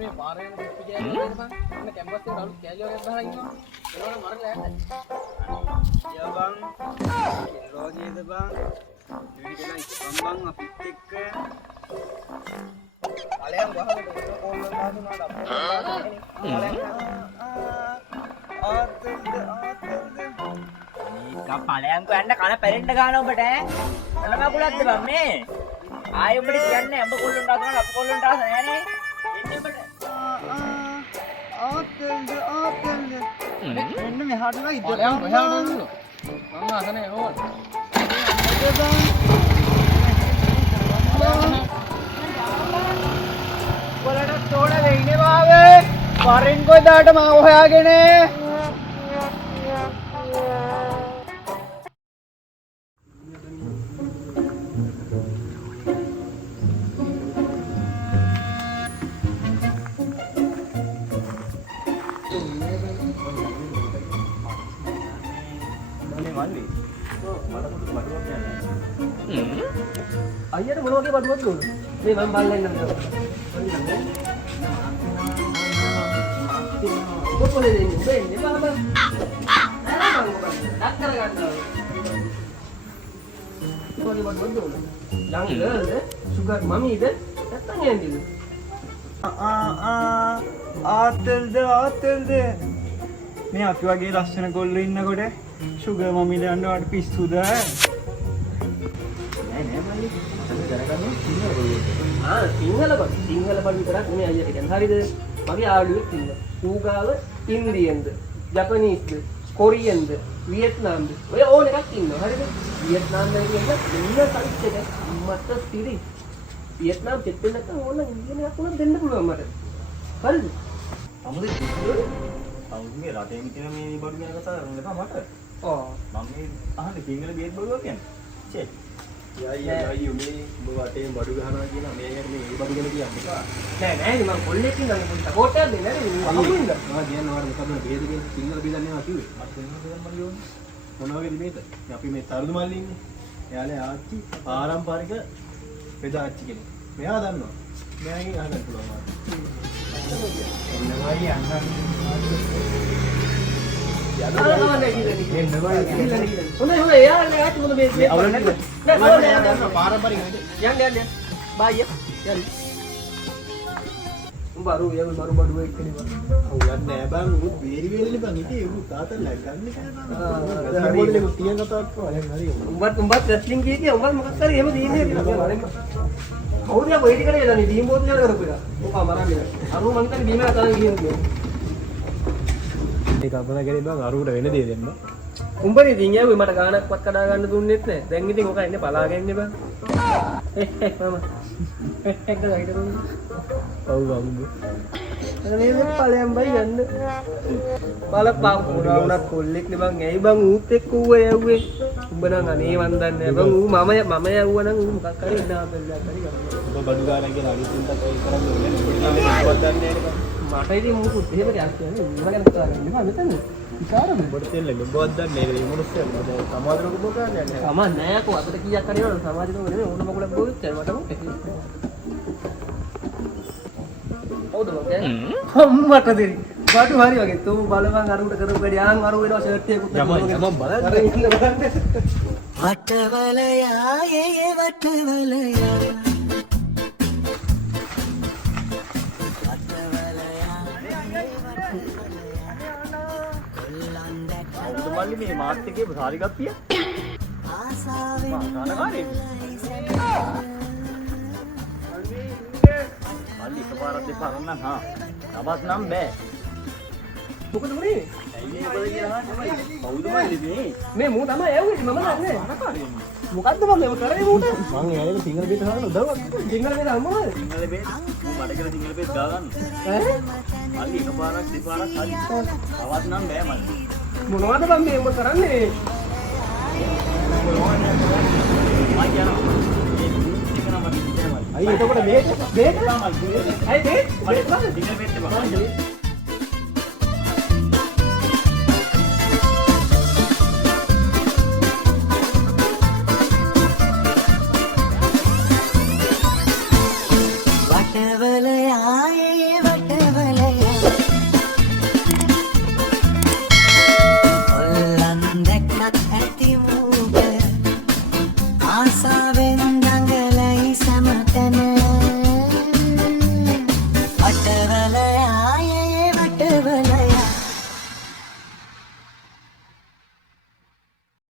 මේ පාරේ යන කුප්පි කෑල්ල වගේ බං. අන්න කැම්පස් එකේ රළු කෑල්ල වගේ ගහලා ඉන්නවා. ඒවල මරලා යන්න. යා බං. රෝජේද බං. විවිධලා ඉස්සම් බං අපිත් එක්ක. ඵලයන් ගහලා කොල්ලන් දානවා අප්පා. ඵලයන් කොයන්න කන පැරෙන්න ගන්න ඔබට ඈ. මොන මකුලක්ද බං මේ? ආයෙ ඔබට කියන්නේ අඹ කොල්ලන්ට ආසන අප කොල්ලන්ට ආසන නෑනේ. එන්නේ ඔබට. මෙන්න මෙහාට ලා ඉද්ද. ඵලයන් කොහාටද දුන්නු? මම ආසනේ ඕන. වලට තෝඩ වෙන්නේ බාවේ. වරෙන් කොයිදාට මාව හොයාගෙන. අයියට මොන වගේ බඩුවක්ද උන? මේ මම බලලා ඉන්නම්. කොපොලේ දෙන්නේ බෙන්නේ බාබා. නෑ මම ඩක් කරගන්නවා. කොහොමද බඩුවක්ද උන? යම් ගර්ල්ද? සුගර් මමීද? නැත්තම් ඇන්ඩිද? ආතල්ද මේ අපි වගේ ලස්සන ගොල්ලෝ ඉන්නකොට සුගර් මම්මිලා යන්නවට පිස්සුද? සිංහල බඩු විතරක් නෙමෙයි අයියට කියන්නේ. හරිද? මගේ ආඩුවෙක් ඉන්නවා. ඌ ගාව ඉන්දියන්ද, ජපනීස්ද, කොරියන්ද, වියට්නාම්ද ඔය ඕන එකක් ඉන්නවා. හරිද? වියට්නාම් වල කියන්නේ මෙන්න සයිට් එක මට ස්ථිරයි. වියට්නාම් චෙක් වෙන්න නැත්නම් ඕන ඉන්දියන් එකක් උනත් දෙන්න පුළුවන් මට. හරිද? අමුද කිව්වොත් අමුගේ රටේම තියෙන මේ බඩු ගැන කතා කරන්න එපා මට. ඔව්. මම මේ අහන්නේ සිංහල බේත් බඩුවක් කියන්නේ. චේ. යයි මේ ඔබ වටේ බඩු ගහනවා කියන මේ මේ බඩු ගැන කියන්නේ එපා. නෑ මම කොල්ලෙක් ඉඳන් පොඩි සපෝට් එකක් දෙන්න නේද? අහුවෙන්ද? මම කියන්නේ ඔයාලට මොකද බේද කියන සිංහල බේදන්නේ නැහැ කිව්වේ. මට සිංහල බේදන්න මම යෝනේ. මොන වගේද මේක? අපි මේ තරුදු මල්ලි ඉන්නේ. එයාලේ ආච්චි පාරම්පරික බෙදාච්චි කෙනෙක්. මෙයා දන්නවා. මෙයාගෙන් අහගන්න පුළුවන් මාත්. එන්නවයි අන්නන්. හොඳයි එයාලා ආච්චි මොන මේ පාරම්පරික නේද? යන්න බායි යන්න. උඹ අරු යම මරු බඩුව එක්කනේ බං. ඔව් යන්නේ නෑ බං උත් බේරි වේලනේ බං ඉතින් උත් තාතන් ලැග්ගන්නේ නැහැ බං. හරියනේ උත් තියන කතාවක් කොහොමද හරියම. උඹත් රෙස්ලින් කීකේ උඹත් මොකක් හරි එහෙම දින්නේ කියලා මම කවුද යා වෙයිටි කරේ යන්නේ දීම් බෝතල් වල කරපු එක. ඔක මරන්නේ. අරු මං හිතන්නේ බීම කතාවෙන් කියන්නේ. ඒක අපල කරේ බං අරුවට වෙන දේ දෙන්න. උඹනේ ඉතින් යාවේ මට ගානක්වත් කඩා ගන්න දුන්නෙත් නැහැ. දැන් ඉතින් ඔක ඉන්නේ බලාගෙන ඉන්නේ බං. මම එකද හිටුනේ. ඔව් බං. මේ ඵලයන් බයි යන්න. බලපං පුරා උනත් කොල්ලෙක් නේ බං. ඇයි බං ඌත් එක්ක ඌව යව්වේ? උඹ නම් අනේ මන් දන්නේ නැහැ බං. ඌ මම යවුවා නම් ඌ මොකක් හරි ඉන්නවා බෙල්ලක් හරි ගන්න. ඔබ බඩු ගානක් කියලා අලුතින්ට ඒක කරන්න ඕනේ. ඔබ දන්නේ නැහැ මට ඉතින් මොකුත් එහෙම දෙයක් කියන්නේ. ඌව ගැන කතා කරන්න එපා මෙතන. විකාරද? ඔබට තෙල්ලෙ ඔබවත් දන්නේ නැහැ මේ මොනස්සය මොකද සමාජරක ඔබ කරන්නේ නැහැ. සමා නෑ කො අතට කීයක් හරි වුණා සමාජෙට නෙමෙයි ඕන මකුලක් බෝලුත් මට මොකද? හවුද මම අම්මට දෙරි. බඩු හරි වගේ තෝ බලවන් අරුට කරපු වැඩි ආන් අරු වෙනවා ෂර්ට් එකකුත් යමන් බලන්න. වටවලයා වටවලයා මල්ලි මේ මාත් එකේ සාරි ගත්තිය ආසාවෙන් මල්ලි එකපාරක් දෙපාරක් නම් හා තවත් නම් බෑ මොකද උනේ? ඇයි මේ ඔබ කියන්නේ කවුද මල්ලි මේ මූ තමයි ඇව්වේ මම දන්නේ. මොකද්ද මම මේව කරේ මූට? මං එයාලට සිංහල බේත් හදන්න උදව්වක් සිංහල වේද අම්මවද? සිංහල බේත් මම මඩ කියලා සිංහල බේත් ගාගන්න ඈ? මල්ලි එකපාරක් දෙපාරක් හරි තවත් නම් බෑ මල්ලි මොනවද බං මේ උඹ කරන්නේ? අයි එතකොට මේක බේත්? තමයි ඇයි බේත්? මට සිංහල බේත් එක වටවලයා ආසා